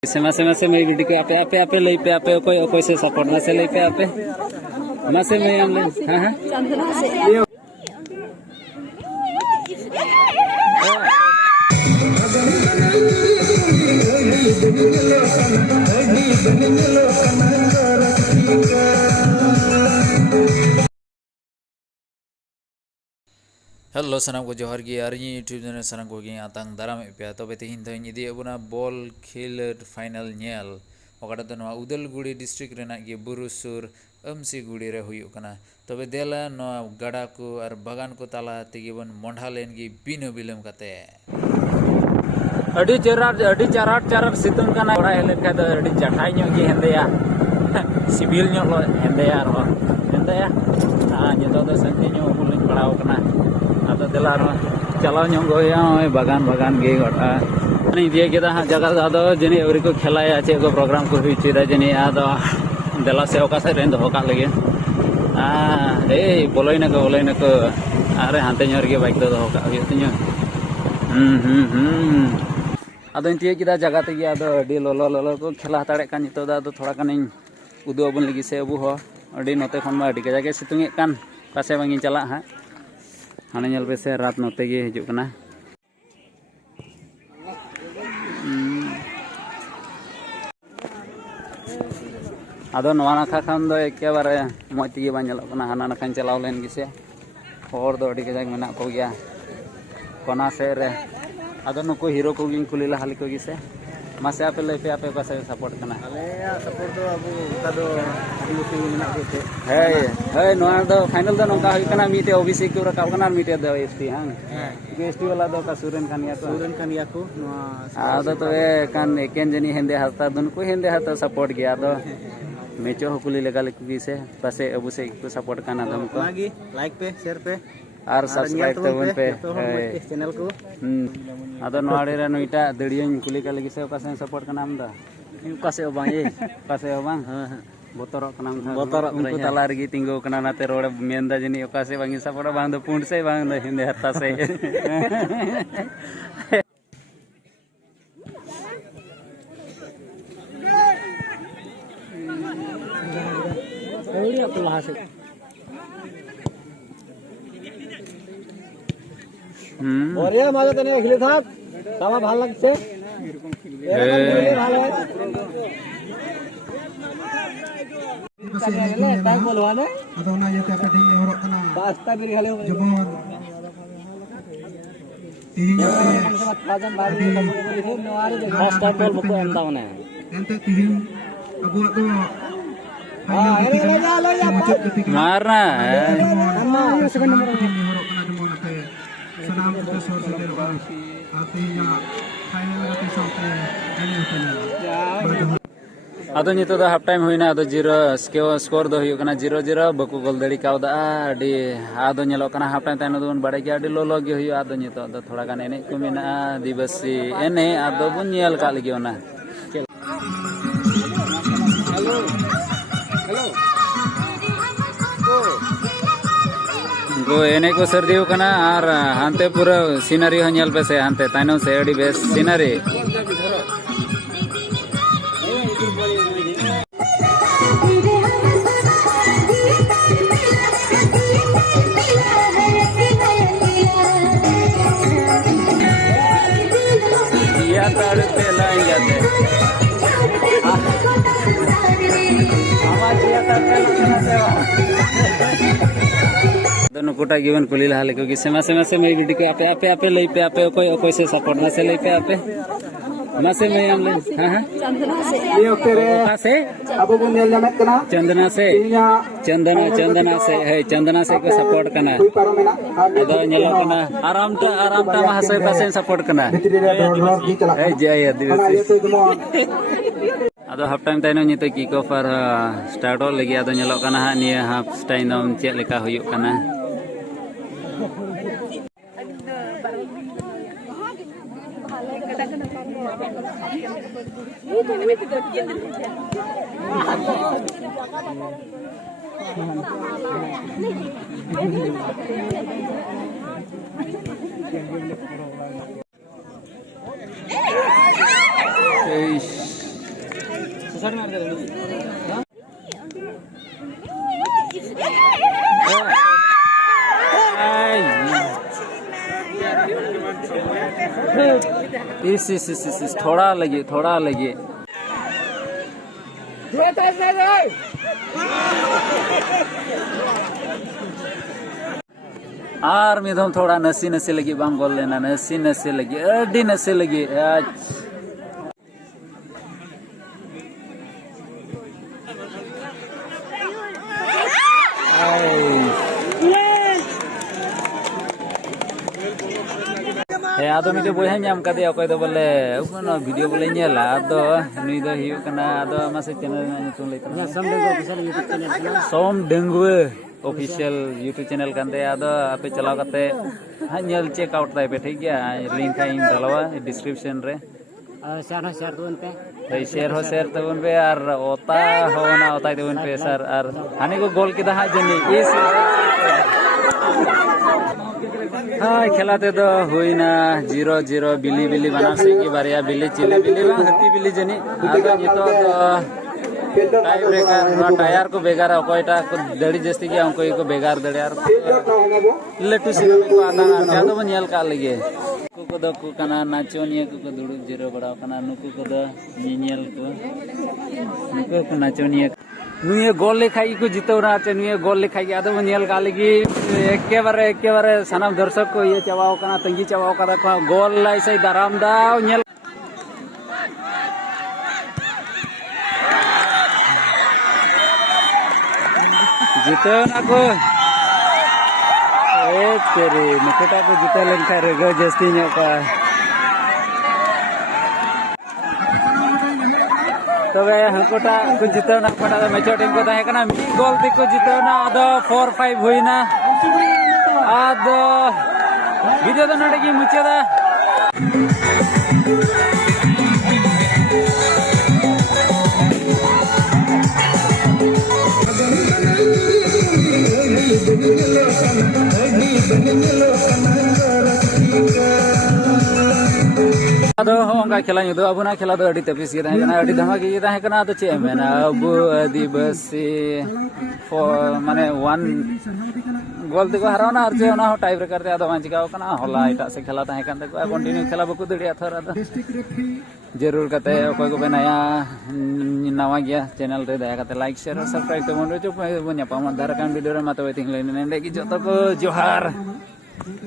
Masih masih may video ko ape lay pe ape koy se support masih lay pe ape masih may am le ha hello सनाम को जोहर गी और YouTube channel सनाम को गी आतंग दाराम पे तबे तेहिन तो इदी अबुना बॉल खेल फाइनल नेल ओकाटा तो नवा उदलगुड़ी डिस्ट्रिक्ट रेना गे बुरुसुर अमसीगुड़ी रे हुयु कना तबे देला नवा गड़ा को और बागान को ताला तेगी बन मोंढा लेन गी बिनो बिलम कते अडी चरार सितुन कना ओड़ा हेले का तो अडी जठाई ᱧᱚᱜ गी हेंदेया सिबिल ᱧᱚᱜ लो हेंदेया रो हेंदेया नितो तो संति ᱧᱚᱜ बुलिन पड़ाव कना आता दिला चलाव बागान गे गोटा दिए जगह अदो जनी अवरी को खेलाया चे को प्रोग्राम को हुईदा जनी अदो दिला से ओका से रेन दोका लगे ए बोलैना को अरे हांते ᱧᱚᱜ गे बाइक दो दोका हुई तिᱧ अदो तिए किदा जगह तेगे अदो अडी लोलो को खेला हताड़े कान नितो दा अदो थोड़ा कानिन उदु अबन लगी से अबु हो अडी नोते खन मा अडी कजाके सितुंग कान पासे बांगी चला हा हाँ नल पे से रात नोते गे हिजु कना आदो नवा नाखा खान दो एके बारे मज तेगे बा नेलोग कना हाना नाखान चलाव लेन गिसे हर दो अडी कजाक मेना को गया कोना से रे आदो नुको हीरो को गिन कुली हाली को गिसे मासे आपे लई पे आपे का से सपोर्ट कना अले सपोर्ट दो अबु का दो आदिवासी मेना के हे नोआ दो फाइनल दो नोका हुई कना मीटे ओबीसी को रकाव कना मीटे दो एसटी हां एसटी वाला दो का सुरेन कानिया को नोआ आदो तो ए कान एकेन जनी हेंदे हाता दुन को हेंदे हाता सपोर्ट गया दो मेचो हकुली लेगा लिखी से पासे अबु से को सपोर्ट कना हमको लाइक पे शेयर पे और सब्सक्राइब तबन पे चैनल को आदो नोआडे रे नोइटा दड़ियन कुली का लगी से ओका से सपोर्ट कना हम दा ओका से बांग ए ओका से बांग बोतर कना बोतर उनको तला रगी तिंगो कना नाते रोड मेंदा जनी ओका से बांगी सपोर्ट बांग दो पुंड से बांग दो हिंदे हत्ता से ओड़ी अपला से और ये माजा तने खेले था तवा ভাল লাগছে এরকম ভালো তাই বলবা না আদো না যেতে আপনি হরক কানা পাঁচটা বিরি খালি যেমন তিহিন কাজন বাড়ি কমিটি নোয়ারে পাঁচটা বল বকো এমদা মানে এনতে তিহিন আবুয়াক দো मारना सेकंड नंबर हरक कना जेमन आते सनाम को सोर से देरो आते या फाइनल गति साथे एने होतले आदो नितो दा हाफ टाइम होइना आदो जीरो स्कोर दो हुई कना 0-0 बकु गोल दड़ी कावदा आडी आदो नेलो कना हाफ टाइम तानो दोन बाड़े के आडी लोलो गे हुई आदो नितो दा थोड़ा गाने एने को मेना दिवसी एने आदो बुन नेल का लगी ओना गो एने को सर्दी कना और हांते पूरा सीनरी हो नेल पे से हांते ताइनो से अडी बेस सीनरी या ताड़ पे लाइन जाते हमारे या ताड़ पे लाइन सेवा दोनों कोटा गिवन कुली हाले को से मैं वीडियो को आपे लई पे आपे कोई से सपोर्ट ना से लई पे आपे मासे में हम ले हां ये ओके रे से अब बन नेल जामेत कना चंदना से है चंदना से को सपोर्ट कना अदो नेलो कना आराम ता मासे पासे सपोर्ट कना है जय आदिवासी अदो हाफ टाइम ताइनो नितो किक ऑफर स्टार्ट हो लगी अदो नेलो कना निया हाफ टाइम चेक लेका हुयु कना इस थोड़ा लगे आर मिदम थोड़ा नसी लगी बांग गोल लेना नसी लगी अड्डी नसी लगी आदो मिटे बोया नाम कदे अकय दो बोले उनो वीडियो बोले नेला आदो नुई दो हियो कना आदो मासे चैनल नुतुम लेता सोम डेंगुए ऑफिशियल यूट्यूब चैनल कांदे आदो आपे चलाव कते हा नेल चेक आउट ताई पे ठीक गया लिंक का इन डालवा डिस्क्रिप्शन रे शेयर तबन पे आर ओता होना ओता तबन पे सर आर हानि को गोल किदा हा जनी इस हाय खेलाते तो हुईना 0-0 बिली बना से की बारिया बिली चिली बिली बा हती बिली जनी आदो नितो टाई ब्रेकर टायर को बेगार अकोयटा को दड़ी जस्ती के अंको को बेगार दड़े यार लटू से को आना जादो बन यल का लगे को दो को कना नाचोनिया को दुडु जिरो बड़ा कना नुकु को दो निनियल को नुकु को नाचोनिया नुये गोल लेखाई को जितौना चे नुये गोल लेखाई आदो बन यल का लगी एकेबारे सनाम दर्शक को ये चावाओ कना तंगी चावाओ कदा को गोल लाइसै दाराम दाव नेल जितो ना को तेरे नकोटा को जिता लेनखा रेगो जस्ती न्योका तबे हंकोटा को जितो ना कोटा मैचो टीम को ताहे कना मी गोल ती को जितो ना आदो 4-5 हुईना आदो वीडियो तो नडे की मुचेदा आदो होंगा खेला नु दो अबुना खेला दो अडी तपिस के ताहे अडी धमाके के ताहे कना तो चे मेना अबु आदिवासी माने 1 गोल दिको हरावना और चे ना हो टाई ब्रेकर ते आदो वांचिकाव कना होला इटा से खेला ताहे कन को कंटिन्यू खेला बकु दड़िया थोर आदो जरूर कते कोई को बनाया नवा गया चैनल रे दया कते लाइक शेयर और सब्सक्राइब तो मन रे चुप बन्या पाम दार कान वीडियो रे मातो वेटिंग लेने नेंडे की जतो को जोहार।